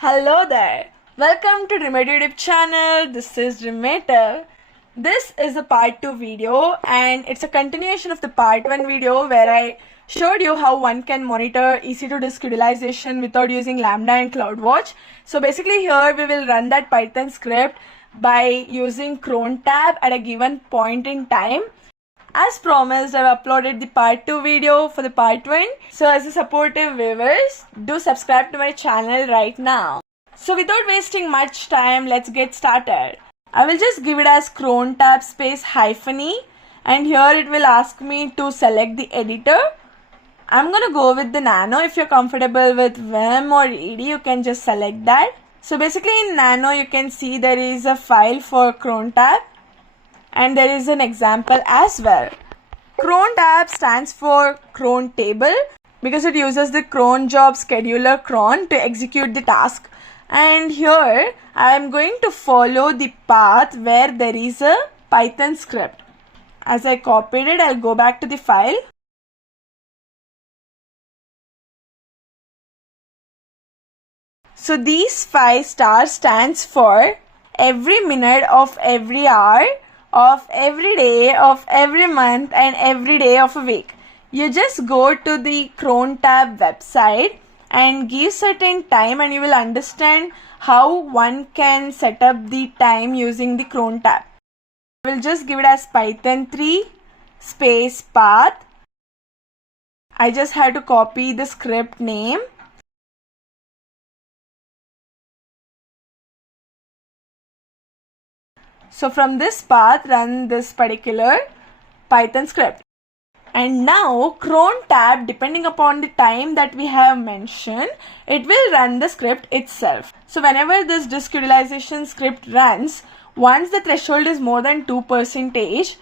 Hello there. Welcome to Dreametive channel. This is Dreametive. This is a part 2 video and it's a continuation of the part 1 video where I showed you how one can monitor EC2 disk utilization without using Lambda and CloudWatch. So basically here we will run that Python script by using Crontab at a given point in time. As promised, I've uploaded the part 2 video for the part 1. So as a supportive viewers, do subscribe to my channel right now. So without wasting much time, let's get started. I will just give it as Crontab space -e and here it will ask me to select the editor. I'm gonna go with the Nano. If you're comfortable with Vim or ED, you can just select that. So basically in Nano, you can see there is a file for Crontab. And there is an example as well. Crontab stands for Cron table because it uses the Cron Job scheduler Cron to execute the task. And here I am going to follow the path where there is a Python script. As I copied it, I'll go back to the file. So these 5 stars stands for every minute of every hour, of every day, of every month, and every day of a week. You just go to the Crontab website and give certain time and you will understand how one can set up the time using the Crontab. I will just give it as Python 3 space path. I just had to copy the script name. So from this path, run this particular Python script. And now Crontab, depending upon the time that we have mentioned, it will run the script itself. So whenever this disk utilization script runs, once the threshold is more than 2%,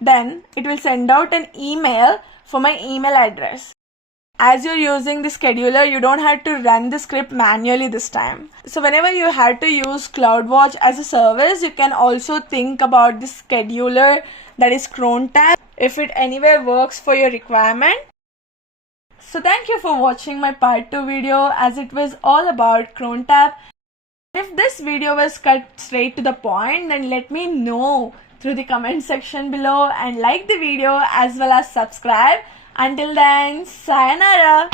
then it will send out an email for my email address. As you're using the scheduler, you don't have to run the script manually this time. So whenever you have to use CloudWatch as a service, you can also think about the scheduler that is Crontab if it anywhere works for your requirement. So thank you for watching my part 2 video as it was all about Crontab. If this video was cut straight to the point, then let me know through the comment section below and like the video as well as subscribe. Until then, sayonara.